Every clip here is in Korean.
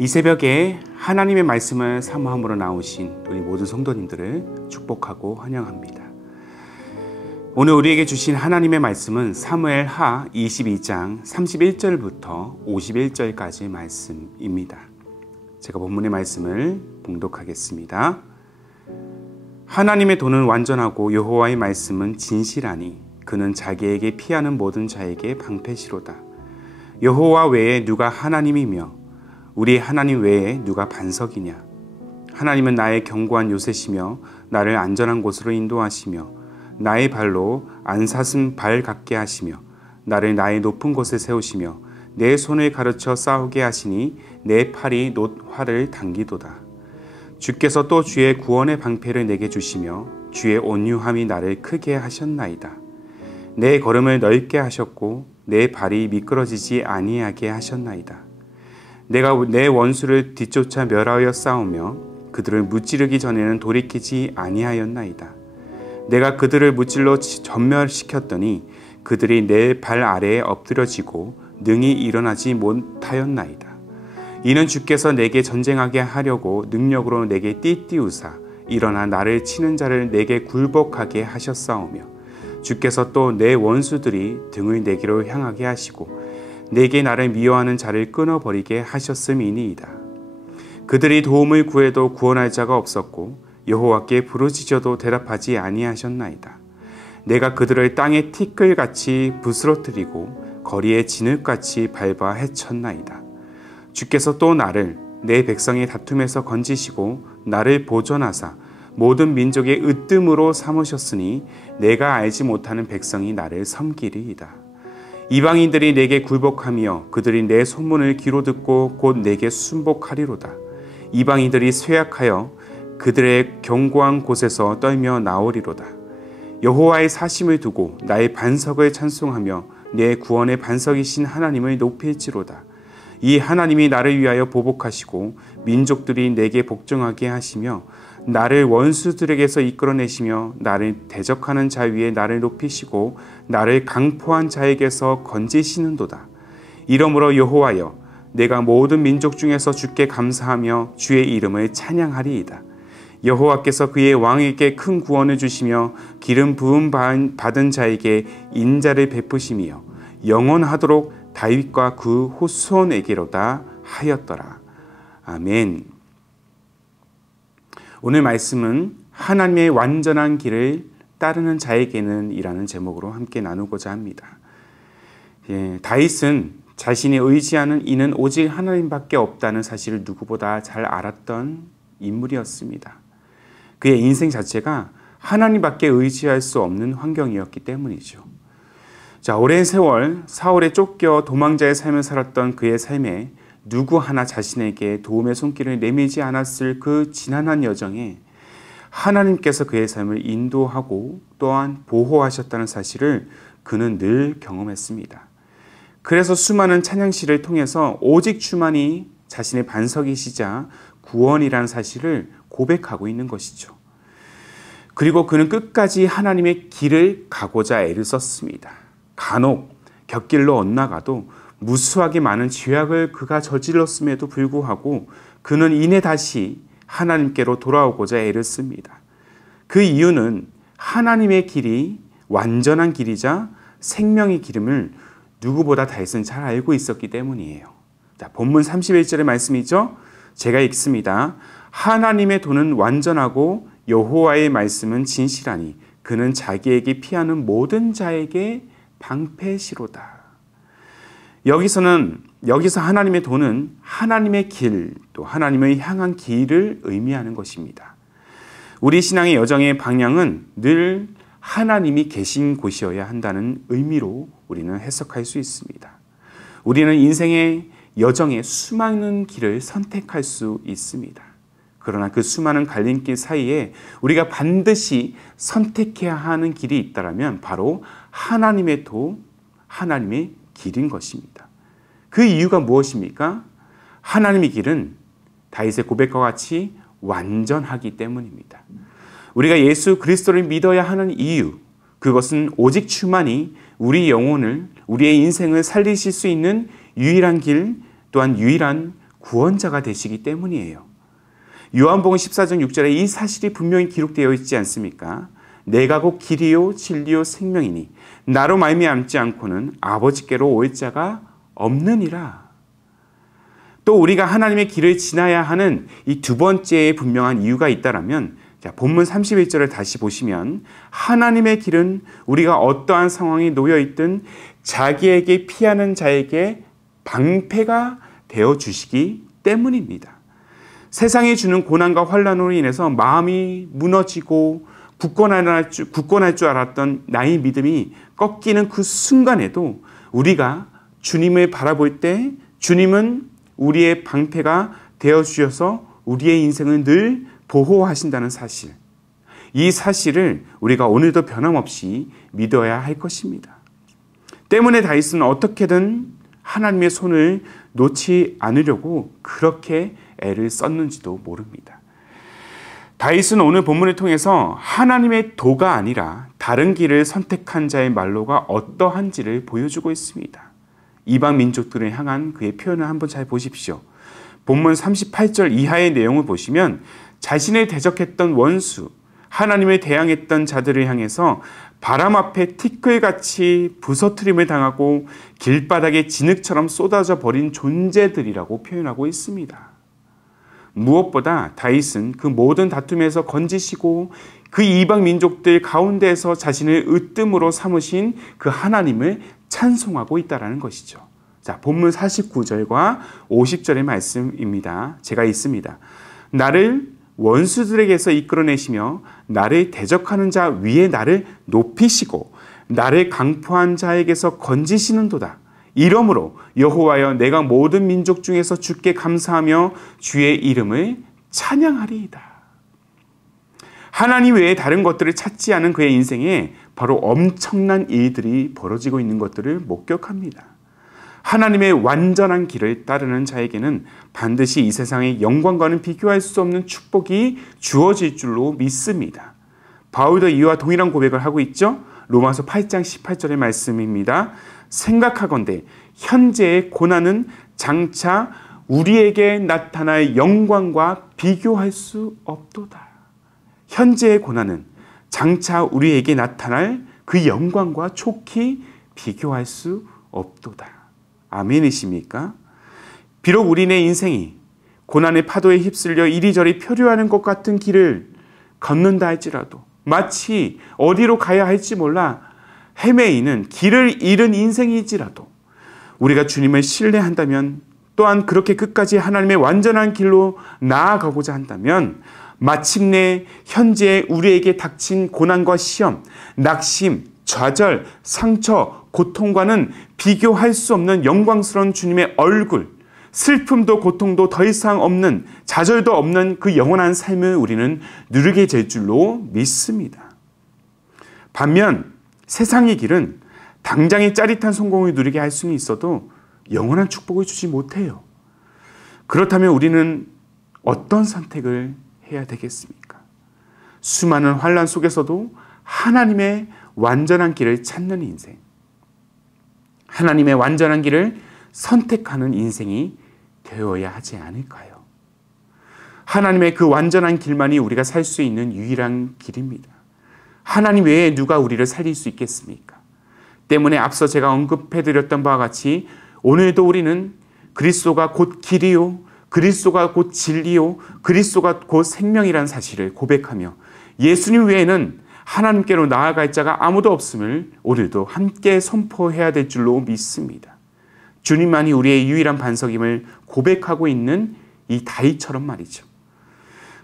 이 새벽에 하나님의 말씀을 사모함으로 나오신 우리 모든 성도님들을 축복하고 환영합니다. 오늘 우리에게 주신 하나님의 말씀은 사무엘하 22장 31절부터 51절까지의 말씀입니다. 제가 본문의 말씀을 봉독하겠습니다. 하나님의 도는 완전하고 여호와의 말씀은 진실하니 그는 자기에게 피하는 모든 자에게 방패시로다. 여호와 외에 누가 하나님이며 우리 하나님 외에 누가 반석이냐. 하나님은 나의 견고한 요새시며 나를 안전한 곳으로 인도하시며 나의 발로 안 삿은 발 같게 하시며 나를 나의 높은 곳에 세우시며 내 손을 가르쳐 싸우게 하시니 내 팔이 놋 활을 당기도다. 주께서 또 주의 구원의 방패를 내게 주시며 주의 온유함이 나를 크게 하셨나이다. 내 걸음을 넓게 하셨고 내 발이 미끄러지지 아니하게 하셨나이다. 내가 내 원수를 뒤쫓아 멸하여 싸우며 그들을 무찌르기 전에는 돌이키지 아니하였나이다. 내가 그들을 무찔러 전멸시켰더니 그들이 내 발 아래에 엎드려지고 능히 일어나지 못하였나이다. 이는 주께서 내게 전쟁하게 하려고 능력으로 내게 띠띠우사 일어나 나를 치는 자를 내게 굴복하게 하셨사오며 주께서 또 내 원수들이 등을 내게로 향하게 하시고 내게 나를 미워하는 자를 끊어버리게 하셨음이니이다. 그들이 도움을 구해도 구원할 자가 없었고 여호와께 부르짖어도 대답하지 아니하셨나이다. 내가 그들을 땅에 티끌같이 부스러뜨리고 거리에 진흙같이 밟아 해쳤나이다. 주께서 또 나를 내 백성의 다툼에서 건지시고 나를 보존하사 모든 민족의 으뜸으로 삼으셨으니 내가 알지 못하는 백성이 나를 섬기리이다. 이방인들이 내게 굴복하며 그들이 내 소문을 귀로 듣고 곧 내게 순복하리로다. 이방인들이 쇠약하여 그들의 견고한 곳에서 떨며 나오리로다. 여호와의 사심을 두고 나의 반석을 찬송하며 내 구원의 반석이신 하나님을 높일지로다. 이 하나님이 나를 위하여 보복하시고 민족들이 내게 복종하게 하시며 나를 원수들에게서 이끌어내시며 나를 대적하는 자 위에 나를 높이시고 나를 강포한 자에게서 건지시는도다. 이러므로 여호와여 내가 모든 민족 중에서 주께 감사하며 주의 이름을 찬양하리이다. 여호와께서 그의 왕에게 큰 구원을 주시며 기름 부음 받은 자에게 인자를 베푸시며 영원하도록 다윗과 그 후손에게로다 하였더라. 아멘. 오늘 말씀은 하나님의 완전한 길을 따르는 자에게는 이라는 제목으로 함께 나누고자 합니다. 다윗은 자신이 의지하는 이는 오직 하나님밖에 없다는 사실을 누구보다 잘 알았던 인물이었습니다. 그의 인생 자체가 하나님밖에 의지할 수 없는 환경이었기 때문이죠. 오랜 세월 사울에 쫓겨 도망자의 삶을 살았던 그의 삶에 누구 하나 자신에게 도움의 손길을 내밀지 않았을 그 지난한 여정에 하나님께서 그의 삶을 인도하고 또한 보호하셨다는 사실을 그는 늘 경험했습니다. 그래서 수많은 찬양시를 통해서 오직 주만이 자신의 반석이시자 구원이라는 사실을 고백하고 있는 것이죠. 그리고 그는 끝까지 하나님의 길을 가고자 애를 썼습니다. 간혹 곁길로 엇나가도 무수하게 많은 죄악을 그가 저질렀음에도 불구하고 그는 이내 다시 하나님께로 돌아오고자 애를 씁니다. 그 이유는 하나님의 길이 완전한 길이자 생명의 길임을 누구보다 다윗은 잘 알고 있었기 때문이에요. 본문 31절의 말씀이죠. 제가 읽습니다. 하나님의 도는 완전하고 여호와의 말씀은 진실하니 그는 자기에게 피하는 모든 자에게 방패시로다. 여기서 하나님의 도는 하나님의 길, 또 하나님을 향한 길을 의미하는 것입니다. 우리 신앙의 여정의 방향은 늘 하나님이 계신 곳이어야 한다는 의미로 우리는 해석할 수 있습니다. 우리는 인생의 여정에 수많은 길을 선택할 수 있습니다. 그러나 그 수많은 갈림길 사이에 우리가 반드시 선택해야 하는 길이 있다면 바로 하나님의 도, 하나님의 길인 것입니다. 그 이유가 무엇입니까? 하나님의 길은 다윗의 고백과 같이 완전하기 때문입니다. 우리가 예수 그리스도를 믿어야 하는 이유, 그것은 오직 주만이 우리 영혼을, 우리의 인생을 살리실 수 있는 유일한 길, 또한 유일한 구원자가 되시기 때문이에요. 요한복음 14장 6절에 이 사실이 분명히 기록되어 있지 않습니까? 내가 곧 길이요 진리요 생명이니 나로 말미암지 않고는 아버지께로 올 자가 없느니라. 또 우리가 하나님의 길을 지나야 하는 이 두 번째의 분명한 이유가 있다라면, 자, 본문 31절을 다시 보시면 하나님의 길은 우리가 어떠한 상황에 놓여 있든 자기에게 피하는 자에게 방패가 되어 주시기 때문입니다. 세상이 주는 고난과 환난으로 인해서 마음이 무너지고 굳건할 줄 알았던 나의 믿음이 꺾이는 그 순간에도 우리가 주님을 바라볼 때 주님은 우리의 방패가 되어 주셔서 우리의 인생을 늘 보호하신다는 사실, 이 사실을 우리가 오늘도 변함없이 믿어야 할 것입니다. 때문에 다윗은 어떻게든 하나님의 손을 놓지 않으려고 그렇게 애를 썼는지도 모릅니다. 다윗은 오늘 본문을 통해서 하나님의 도가 아니라 다른 길을 선택한 자의 말로가 어떠한지를 보여주고 있습니다. 이방 민족들을 향한 그의 표현을 한번 잘 보십시오. 본문 38절 이하의 내용을 보시면 자신을 대적했던 원수, 하나님을 대항했던 자들을 향해서 바람 앞에 티끌같이 부서뜨림을 당하고 길바닥에 진흙처럼 쏟아져 버린 존재들이라고 표현하고 있습니다. 무엇보다 다윗은 그 모든 다툼에서 건지시고 그 이방 민족들 가운데에서 자신을 으뜸으로 삼으신 그 하나님을 찬송하고 있다는 것이죠. 자, 본문 49절과 50절의 말씀입니다. 제가 읽습니다. 나를 원수들에게서 이끌어내시며 나를 대적하는 자 위에 나를 높이시고 나를 강포한 자에게서 건지시는도다. 이러므로 여호와여 내가 모든 민족 중에서 주께 감사하며 주의 이름을 찬양하리이다. 하나님 외에 다른 것들을 찾지 않은 그의 인생에 바로 엄청난 일들이 벌어지고 있는 것들을 목격합니다. 하나님의 완전한 길을 따르는 자에게는 반드시 이 세상의 영광과는 비교할 수 없는 축복이 주어질 줄로 믿습니다. 바울도 이와 동일한 고백을 하고 있죠. 로마서 8장 18절의 말씀입니다. 생각하건대 현재의 고난은 장차 우리에게 나타날 영광과 비교할 수 없도다. 현재의 고난은 장차 우리에게 나타날 그 영광과 촉히 비교할 수 없도다. 아멘이십니까? 비록 우리네 인생이 고난의 파도에 휩쓸려 이리저리 표류하는 것 같은 길을 걷는다 할지라도, 마치 어디로 가야 할지 몰라 헤매이는 길을 잃은 인생이지라도 우리가 주님을 신뢰한다면, 또한 그렇게 끝까지 하나님의 완전한 길로 나아가고자 한다면 마침내 현재 우리에게 닥친 고난과 시험, 낙심, 좌절, 상처, 고통과는 비교할 수 없는 영광스러운 주님의 얼굴, 슬픔도 고통도 더 이상 없는, 좌절도 없는 그 영원한 삶을 우리는 누리게 될 줄로 믿습니다. 반면 세상의 길은 당장의 짜릿한 성공을 누리게 할 수는 있어도 영원한 축복을 주지 못해요. 그렇다면 우리는 어떤 선택을 해야 되겠습니까? 수많은 환난 속에서도 하나님의 완전한 길을 찾는 인생, 하나님의 완전한 길을 선택하는 인생이 되어야 하지 않을까요? 하나님의 그 완전한 길만이 우리가 살 수 있는 유일한 길입니다. 하나님 외에 누가 우리를 살릴 수 있겠습니까? 때문에 앞서 제가 언급해드렸던 바와 같이 오늘도 우리는 그리스도가 곧 길이요, 그리스도가 곧 진리요, 그리스도가 곧 생명이라는 사실을 고백하며 예수님 외에는 하나님께로 나아갈 자가 아무도 없음을 오늘도 함께 선포해야 될 줄로 믿습니다. 주님만이 우리의 유일한 반석임을 고백하고 있는 이 다윗처럼 말이죠.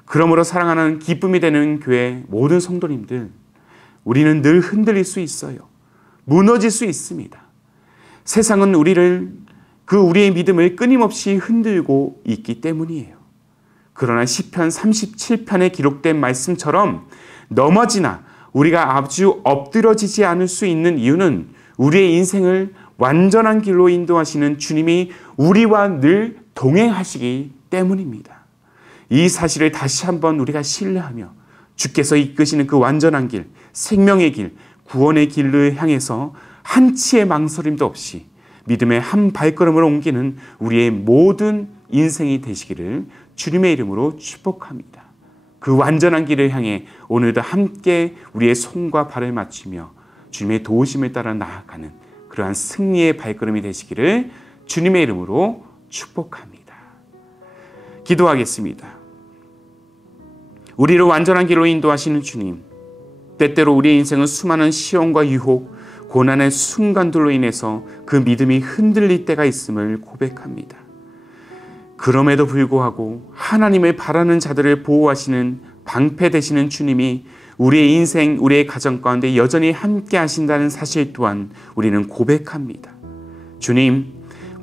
그러므로 사랑하는 기쁨이 되는 교회 모든 성도님들, 우리는 늘 흔들릴 수 있어요. 무너질 수 있습니다. 세상은 우리의 믿음을 끊임없이 흔들고 있기 때문이에요. 그러나 시편 37편에 기록된 말씀처럼 넘어지나 우리가 아주 엎드러지지 않을 수 있는 이유는 우리의 인생을 완전한 길로 인도하시는 주님이 우리와 늘 동행하시기 때문입니다. 이 사실을 다시 한번 우리가 신뢰하며 주께서 이끄시는 그 완전한 길, 생명의 길, 구원의 길을 향해서 한치의 망설임도 없이 믿음의 한 발걸음을 옮기는 우리의 모든 인생이 되시기를 주님의 이름으로 축복합니다. 그 완전한 길을 향해 오늘도 함께 우리의 손과 발을 맞추며 주님의 도우심을 따라 나아가는 그러한 승리의 발걸음이 되시기를 주님의 이름으로 축복합니다. 기도하겠습니다. 우리를 완전한 길로 인도하시는 주님, 때때로 우리의 인생은 수많은 시험과 유혹, 고난의 순간들로 인해서 그 믿음이 흔들릴 때가 있음을 고백합니다. 그럼에도 불구하고 하나님을 바라는 자들을 보호하시는 방패 되시는 주님이 우리의 인생, 우리의 가정 가운데 여전히 함께 하신다는 사실 또한 우리는 고백합니다. 주님,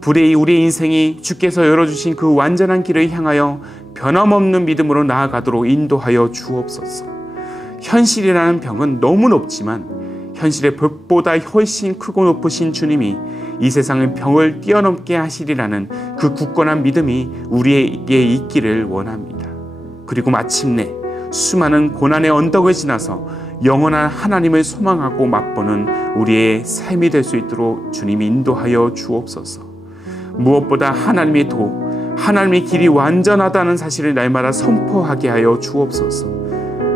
부디 우리의 인생이 주께서 열어주신 그 완전한 길을 향하여 변함없는 믿음으로 나아가도록 인도하여 주옵소서. 현실이라는 병은 너무 높지만 현실의 벽보다 훨씬 크고 높으신 주님이 이 세상의 병을 뛰어넘게 하시리라는 그 굳건한 믿음이 우리에게 있기를 원합니다. 그리고 마침내 수많은 고난의 언덕을 지나서 영원한 하나님을 소망하고 맛보는 우리의 삶이 될 수 있도록 주님이 인도하여 주옵소서. 무엇보다 하나님의 하나님의 길이 완전하다는 사실을 날마다 선포하게 하여 주옵소서.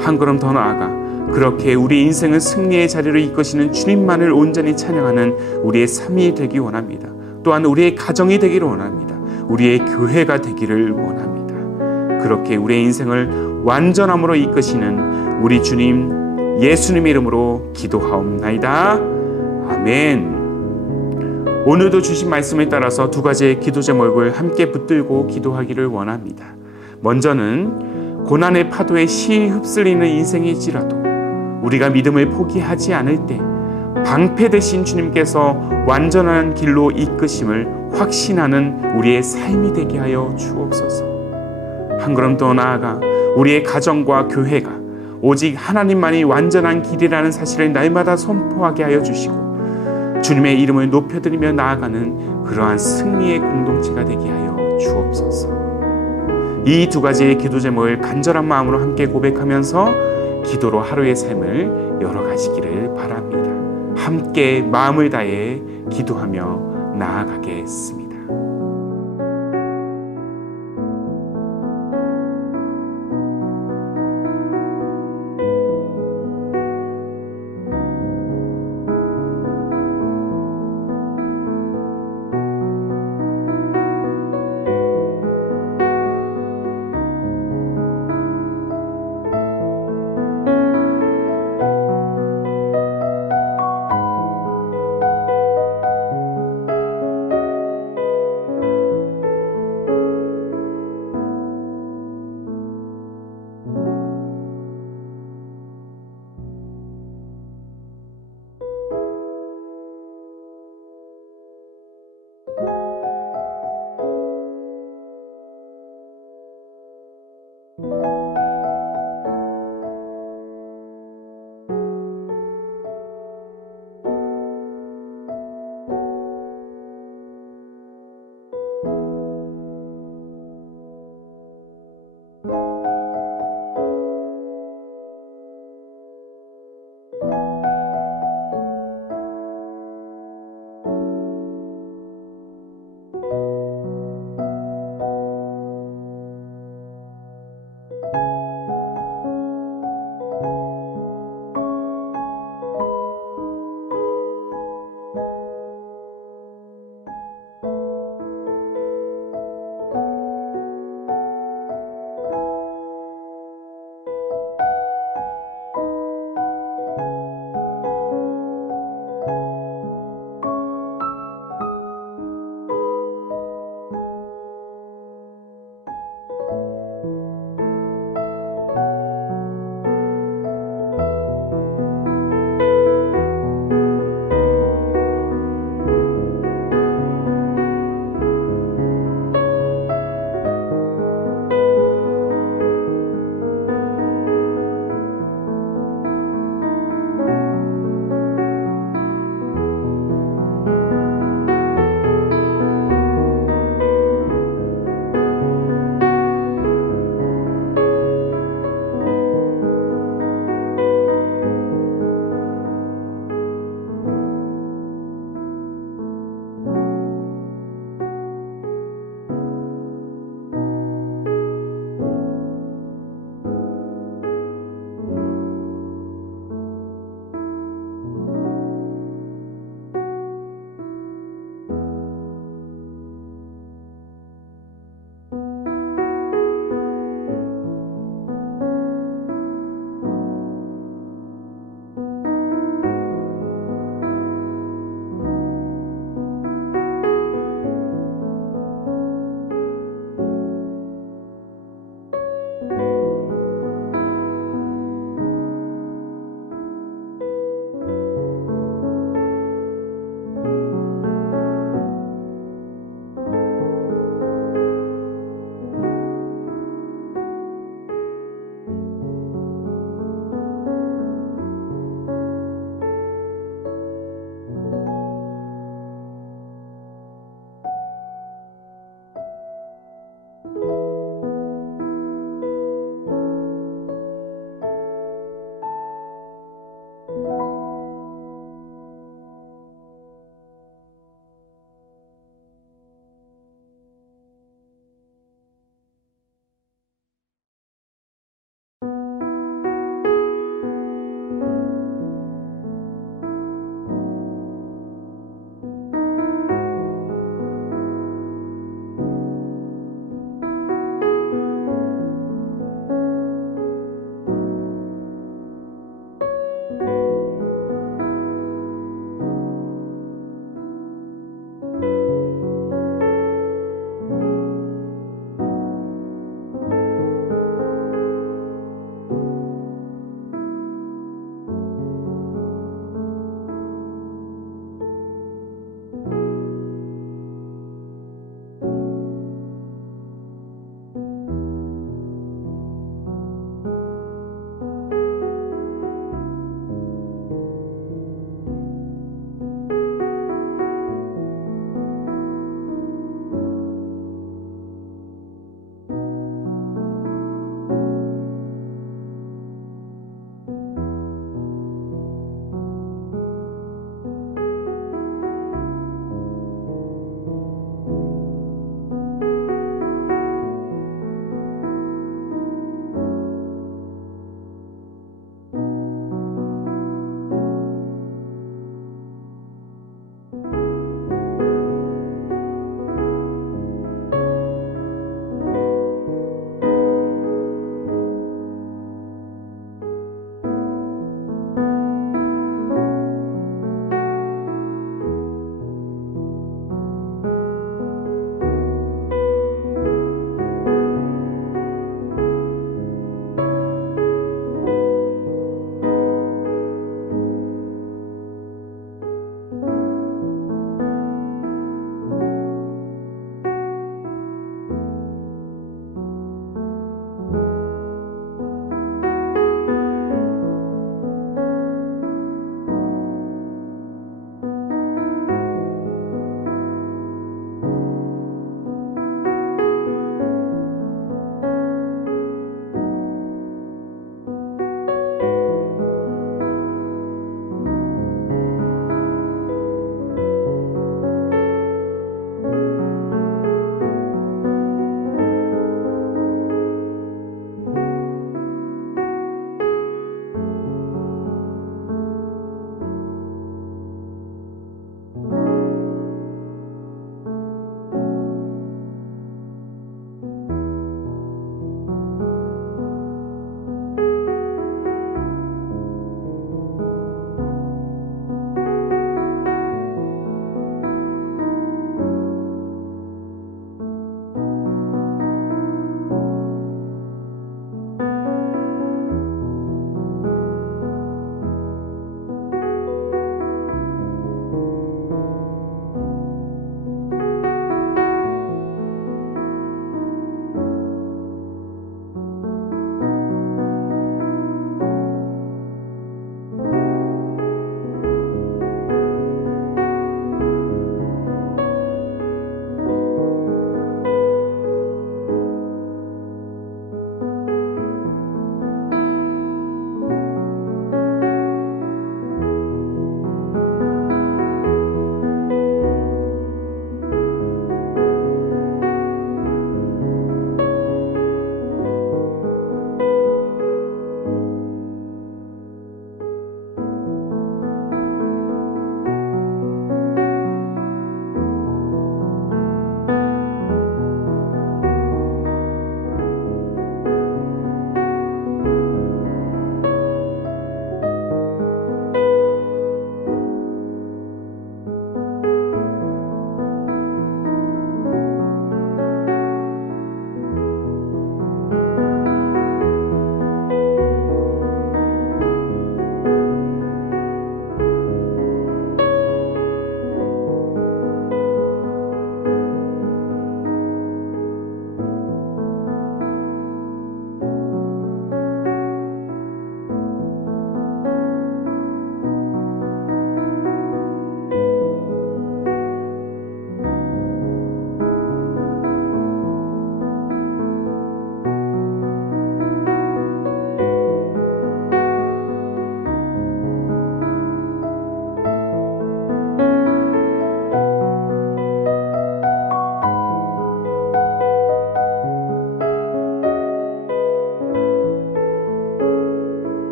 한 걸음 더 나아가 그렇게 우리 인생을 승리의 자리로 이끄시는 주님만을 온전히 찬양하는 우리의 삶이 되기 원합니다. 또한 우리의 가정이 되기를 원합니다. 우리의 교회가 되기를 원합니다. 그렇게 우리의 인생을 완전함으로 이끄시는 우리 주님 예수님의 이름으로 기도하옵나이다. 아멘. 오늘도 주신 말씀에 따라서 두 가지의 기도 제목을 함께 붙들고 기도하기를 원합니다. 먼저는 고난의 파도에 시이 휩쓸리는 인생일지라도 우리가 믿음을 포기하지 않을 때 방패 되신 주님께서 완전한 길로 이끄심을 확신하는 우리의 삶이 되게 하여 주옵소서. 한 걸음 더 나아가 우리의 가정과 교회가 오직 하나님만이 완전한 길이라는 사실을 날마다 선포하게 하여 주시고 주님의 이름을 높여드리며 나아가는 그러한 승리의 공동체가 되게 하여 주옵소서. 이 두 가지의 기도 제목을 간절한 마음으로 함께 고백하면서 기도로 하루의 삶을 열어가시기를 바랍니다. 함께 마음을 다해 기도하며 나아가겠습니다.